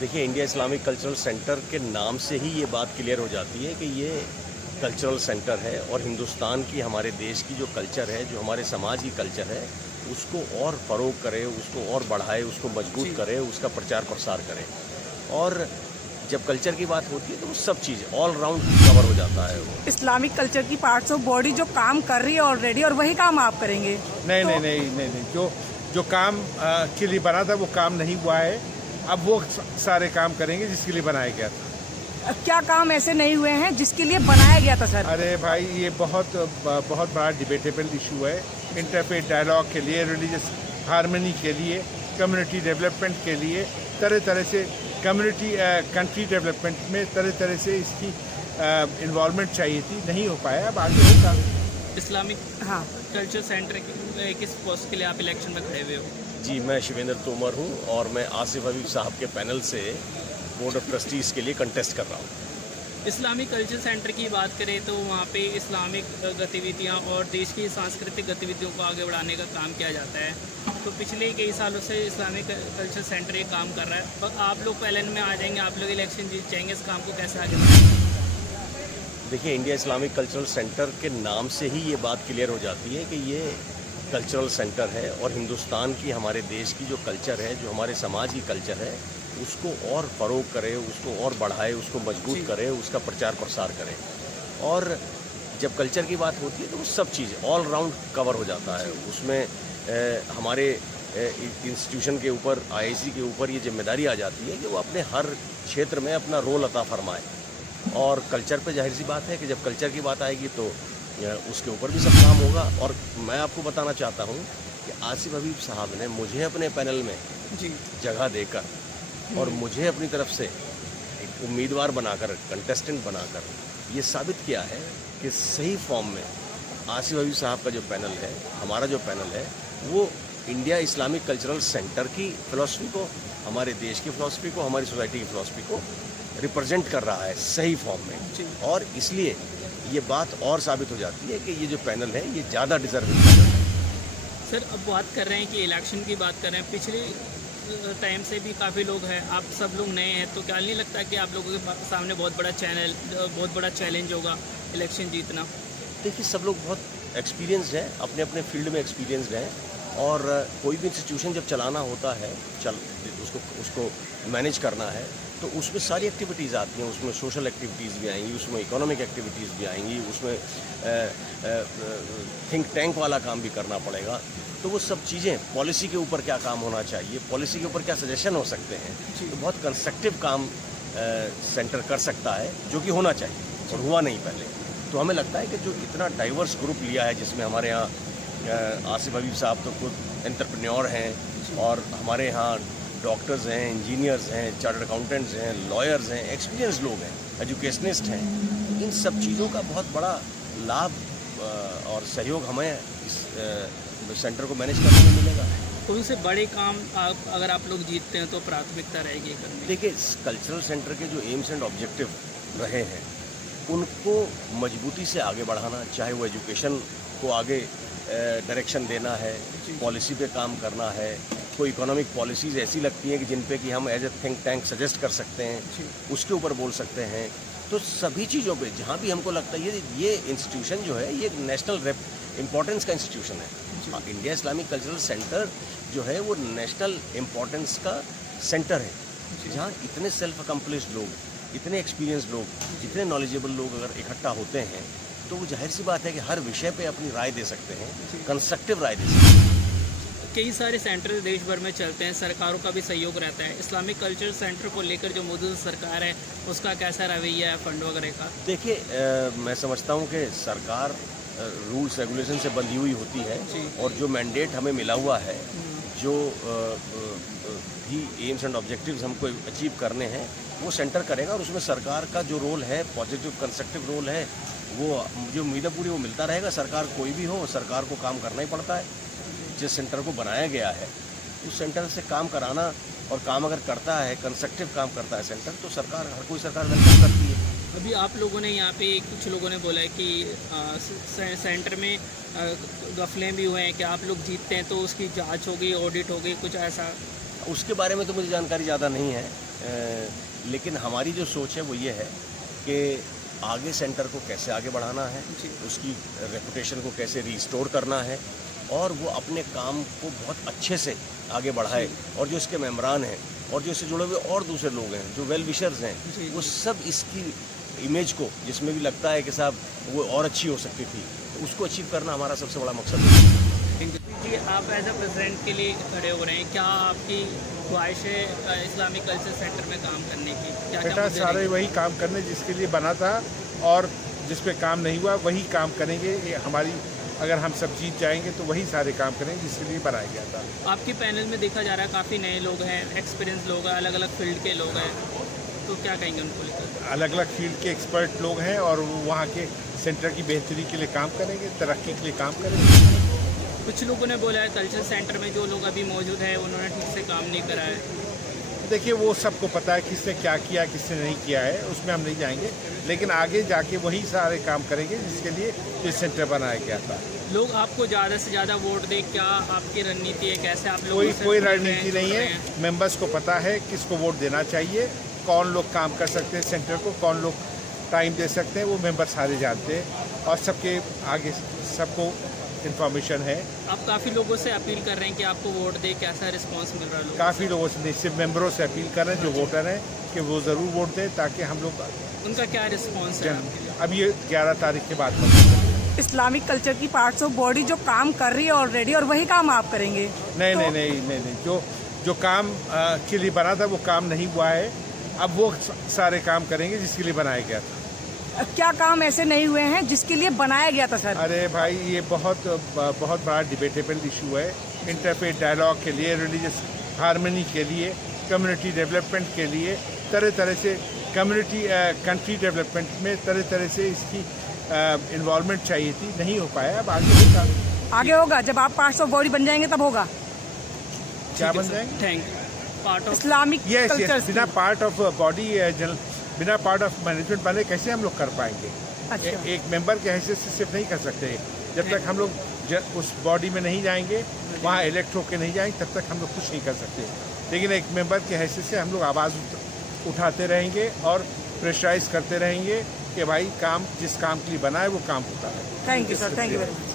देखिए, India Islamic cultural centre के नाम से ही ये बात क्लियर हो जाती है कि ये कल्चरल सेंटर है और हिंदुस्तान की, हमारे देश की जो कल्चर है, जो हमारे समाज की कल्चर है, उसको और फ़रोग करे, उसको और बढ़ाए, उसको मजबूत करे, उसका प्रचार प्रसार करे। और जब कल्चर की बात होती है तो वो सब चीज़ ऑल राउंड कवर हो जाता है। वो इस्लामिक कल्चर की पार्ट्स ऑफ बॉडी जो काम कर रही है ऑलरेडी, और वही काम आप करेंगे? नहीं, जो काम के लिए बना था वो काम नहीं हुआ है। अब वो सारे काम करेंगे जिसके लिए बनाया गया था। क्या काम ऐसे नहीं हुए हैं जिसके लिए बनाया गया था सर? अरे भाई, ये बहुत बड़ा डिबेटेबल इशू है। इंटरफेथ डायलॉग के लिए, रिलीजियस हार्मनी के लिए, कम्युनिटी डेवलपमेंट के लिए, तरह तरह से कम्युनिटी कंट्री डेवलपमेंट में तरह तरह से इसकी इन्वॉल्वमेंट चाहिए थी, नहीं हो पाया। अब आगे होगा। इस्लामिक हाँ, कल्चर सेंटर किस पोस्ट के लिए आप इलेक्शन में खड़े हुए हो? जी, मैं शिवेंद्र तोमर हूँ और मैं आसिफ हबीब साहब के पैनल से बोर्ड ऑफ ट्रस्टीज़ के लिए कंटेस्ट कर रहा हूँ। इस्लामिक कल्चर सेंटर की बात करें तो वहाँ पे इस्लामिक गतिविधियाँ और देश की सांस्कृतिक गतिविधियों को आगे बढ़ाने का काम किया जाता है। तो पिछले कई सालों से इस्लामिक कल्चर सेंटर ये काम कर रहा है। पर आप लोग पैनल में आ जाएंगे, आप लोग इलेक्शन जीत जाएंगे, इस काम को कैसे आगे बढ़ाएंगे? देखिए, इंडिया इस्लामिक कल्चरल सेंटर के नाम से ही ये बात क्लियर हो जाती है कि ये कल्चरल सेंटर है और हिंदुस्तान की, हमारे देश की जो कल्चर है, जो हमारे समाज की कल्चर है, उसको और फ़रोग करे, उसको और बढ़ाए, उसको मजबूत करे, उसका प्रचार प्रसार करे। और जब कल्चर की बात होती है तो वो सब चीज़ ऑल राउंड कवर हो जाता है। उसमें हमारे इंस्टीट्यूशन के ऊपर, आईआईसी के ऊपर ये जिम्मेदारी आ जाती है कि वो अपने हर क्षेत्र में अपना रोल अता फरमाए। और कल्चर पे जाहिर सी बात है कि जब कल्चर की बात आएगी तो उसके ऊपर भी सब काम होगा। और मैं आपको बताना चाहता हूँ कि आसिफ हबीब साहब ने मुझे अपने पैनल में जगह देकर और मुझे अपनी तरफ से एक उम्मीदवार बनाकर, कंटेस्टेंट बनाकर ये साबित किया है कि सही फॉर्म में आसिफ हबीब साहब का जो पैनल है, हमारा जो पैनल है, वो इंडिया इस्लामिक कल्चरल सेंटर की फ़िलॉसफी को, हमारे देश की फ़िलॉसफी को, हमारी सोसाइटी की फ़िलॉसफी को रिप्रेजेंट कर रहा है सही फॉर्म में। और इसलिए ये बात और साबित हो जाती है कि ये जो पैनल है ये ज़्यादा डिजर्विंग पैनल है। सर, अब बात कर रहे हैं कि इलेक्शन की बात कर रहे हैं। पिछले टाइम से भी काफ़ी लोग हैं, आप सब लोग नए हैं, तो क्या नहीं लगता कि आप लोगों के सामने बहुत बड़ा चैलेंज होगा इलेक्शन जीतना? देखिए, सब लोग बहुत एक्सपीरियंस्ड हैं, अपने अपने फील्ड में एक्सपीरियंस्ड हैं। और कोई भी इंस्टीट्यूशन जब चलाना होता है, उसको मैनेज करना है, तो उसमें सारी एक्टिविटीज़ आती हैं। उसमें सोशल एक्टिविटीज़ भी आएंगी, उसमें इकोनॉमिक एक्टिविटीज़ भी आएंगी, उसमें थिंक टैंक वाला काम भी करना पड़ेगा। तो वो सब चीज़ें, पॉलिसी के ऊपर क्या काम होना चाहिए, पॉलिसी के ऊपर क्या सजेशन हो सकते हैं, तो बहुत कंस्ट्रक्टिव काम सेंटर कर सकता है, जो कि होना चाहिए और हुआ नहीं पहले। तो हमें लगता है कि जो इतना डाइवर्स ग्रुप लिया है, जिसमें हमारे यहाँ आसिफ हबीब साहब तो खुद एंटरप्रेन्योर हैं और हमारे यहाँ डॉक्टर्स हैं, इंजीनियर्स हैं, चार्टर्ड अकाउंटेंट्स हैं, लॉयर्स हैं, एक्सपीरियंस लोग हैं, एजुकेशनिस्ट हैं। इन सब चीज़ों का बहुत बड़ा लाभ और सहयोग हमें इस सेंटर को मैनेज करने में मिलेगा। कौन से बड़े काम अगर आप लोग जीतते हैं तो प्राथमिकता रहेगी करने? देखिए, कल्चरल सेंटर के जो एम्स एंड ऑब्जेक्टिव रहे हैं, उनको मजबूती से आगे बढ़ाना, चाहे वो एजुकेशन को आगे डायरेक्शन देना है, पॉलिसी पे काम करना है, कोई इकोनॉमिक पॉलिसीज़ ऐसी लगती हैं कि जिन पे कि हम as a think tank suggest कर सकते हैं, उसके ऊपर बोल सकते हैं। तो सभी चीज़ों पे जहाँ भी हमको लगता है ये इंस्टीट्यूशन जो है ये नेशनल इम्पोर्टेंस का इंस्टीट्यूशन है। इंडिया इस्लामिक कल्चरल सेंटर जो है वो नेशनल इम्पोर्टेंस का सेंटर है, जहाँ इतने सेल्फ अकम्प्लिश्ड लोग, इतने एक्सपीरियंस लोग, इतने नॉलेजेबल लोग अगर इकट्ठा होते हैं तो वो जाहिर सी बात है कि हर विषय पे अपनी राय दे सकते हैं, कंस्ट्रक्टिव राय दे सकते हैं। कई सारे सेंटर देश भर में चलते हैं, सरकारों का भी सहयोग रहता है। इस्लामिक कल्चर सेंटर को लेकर जो मौजूदा सरकार है उसका कैसा रवैया है, फंड वगैरह का? देखिए, मैं समझता हूँ कि सरकार रूल्स रेगुलेशन से बंधी हुई होती है और जो मैंडेट हमें मिला हुआ है, जो भी एम्स एंड ऑब्जेक्टिव्स हमको अचीव करने हैं, वो सेंटर करेगा। और उसमें सरकार का जो रोल है, पॉजिटिव कंस्ट्रक्टिव रोल है, वो जो उम्मीदें पूरी वो मिलता रहेगा। सरकार कोई भी हो, सरकार को काम करना ही पड़ता है। जिस सेंटर को बनाया गया है उस सेंटर से काम कराना, और काम अगर करता है, कंस्ट्रक्टिव काम करता है सेंटर, तो सरकार, हर कोई सरकार वेलकम करती है। अभी आप लोगों ने यहाँ पे कुछ लोगों ने बोला है कि सेंटर में गफलें भी हुए हैं कि आप लोग जीतते हैं तो उसकी जांच होगी, ऑडिट होगी, कुछ ऐसा? उसके बारे में तो मुझे जानकारी ज़्यादा नहीं है। लेकिन हमारी जो सोच है वो ये है कि आगे सेंटर को कैसे आगे बढ़ाना है, उसकी रेपुटेशन को कैसे रिस्टोर करना है और वो अपने काम को बहुत अच्छे से आगे बढ़ाए और जो इसके मेम्बरान हैं और जो इससे जुड़े हुए और दूसरे लोग हैं जो वेल विशर्स हैं वो सब इसकी इमेज को जिसमें भी लगता है कि साहब वो और अच्छी हो सकती थी उसको अचीव करना हमारा सबसे बड़ा मकसद है। जी, आप एज अ प्रेसिडेंट के लिए खड़े हो रहे हैं, क्या आपकी ख्वाहिश है इस्लामिक कल्चर सेंटर में काम करने की? क्या बेटा सारे वही काम करने जिसके लिए बना था और जिस पे काम नहीं हुआ वही काम करेंगे। ये हमारी अगर हम सब जीत जाएंगे तो वही सारे काम करेंगे जिसके लिए बनाया गया था। आपके पैनल में देखा जा रहा है काफ़ी नए लोग हैं, एक्सपीरियंस लोग हैं, अलग अलग फील्ड के लोग हैं, तो क्या कहेंगे उनको लेकर? अलग अलग फील्ड के एक्सपर्ट लोग हैं और वो वहाँ के सेंटर की बेहतरी के लिए काम करेंगे, तरक्की के लिए काम करेंगे। कुछ लोगों ने बोला है कल्चर सेंटर में जो लोग अभी मौजूद हैं उन्होंने ठीक से काम नहीं करा है। देखिए वो सबको पता है किसने क्या किया किसने नहीं किया है, उसमें हम नहीं जाएंगे, लेकिन आगे जाके वही सारे काम करेंगे जिसके लिए ये सेंटर बनाया गया था। लोग आपको ज़्यादा से ज़्यादा वोट दें, क्या आपकी रणनीति है, कैसे आप लोग? कोई रणनीति नहीं है, मेंबर्स को पता है किसको वोट देना चाहिए, कौन लोग काम कर सकते हैं सेंटर को, कौन लोग टाइम दे सकते हैं, वो मेंबर सारे जानते हैं और सबके आगे सबको इन्फॉर्मेशन है। आप काफ़ी लोगों से अपील कर रहे हैं कि आपको वोट दे, कैसा रिस्पांस मिल रहा है लोगों काफ़ी लोगों से सिर्फ मेंबरों से अपील कर रहे हैं जो वोटर हैं कि वो ज़रूर वोट दें ताकि हम लोग उनका क्या रिस्पांस है? अब ये 11 तारीख के बाद पता चलेगा। इस्लामिक कल्चर की पार्ट्स ऑफ बॉडी जो काम कर रही है ऑलरेडी और वही काम आप करेंगे? नहीं, जो काम के लिए बना था वो काम नहीं हुआ है, अब वो सारे काम करेंगे जिसके लिए बनाया गया था। क्या काम ऐसे नहीं हुए हैं जिसके लिए बनाया गया था सर? अरे भाई ये बहुत बड़ा डिबेटेबल इशू है। इंटरफेथ डायलॉग के लिए, रिलीजियस हार्मनी के लिए, कम्युनिटी डेवलपमेंट के लिए, तरह तरह से कम्युनिटी कंट्री डेवलपमेंट में तरह तरह से इसकी इन्वॉल्वमेंट चाहिए थी, नहीं हो पाया। अब आगे होगा, आगे होगा जब आप पार्ट्स ऑफ बॉडी बन जाएंगे तब होगा। क्या बन जाएंगे? Thank you. Part of Islamic culture बिना पार्ट ऑफ बॉडी बिना पार्ट ऑफ मैनेजमेंट बने कैसे हम लोग कर पाएंगे? अच्छा। एक मेंबर के हैसियत से सिर्फ नहीं कर सकते। जब तक हम लोग उस बॉडी में नहीं जाएंगे, वहाँ इलेक्ट होकर नहीं जाएंगे, तब तक हम लोग कुछ नहीं कर सकते। लेकिन एक मेंबर के हैसियत से हम लोग आवाज़ उठाते रहेंगे और प्रेशराइज करते रहेंगे कि भाई काम जिस काम के लिए बना है वो काम होता है। Thank you sir, thank you very much.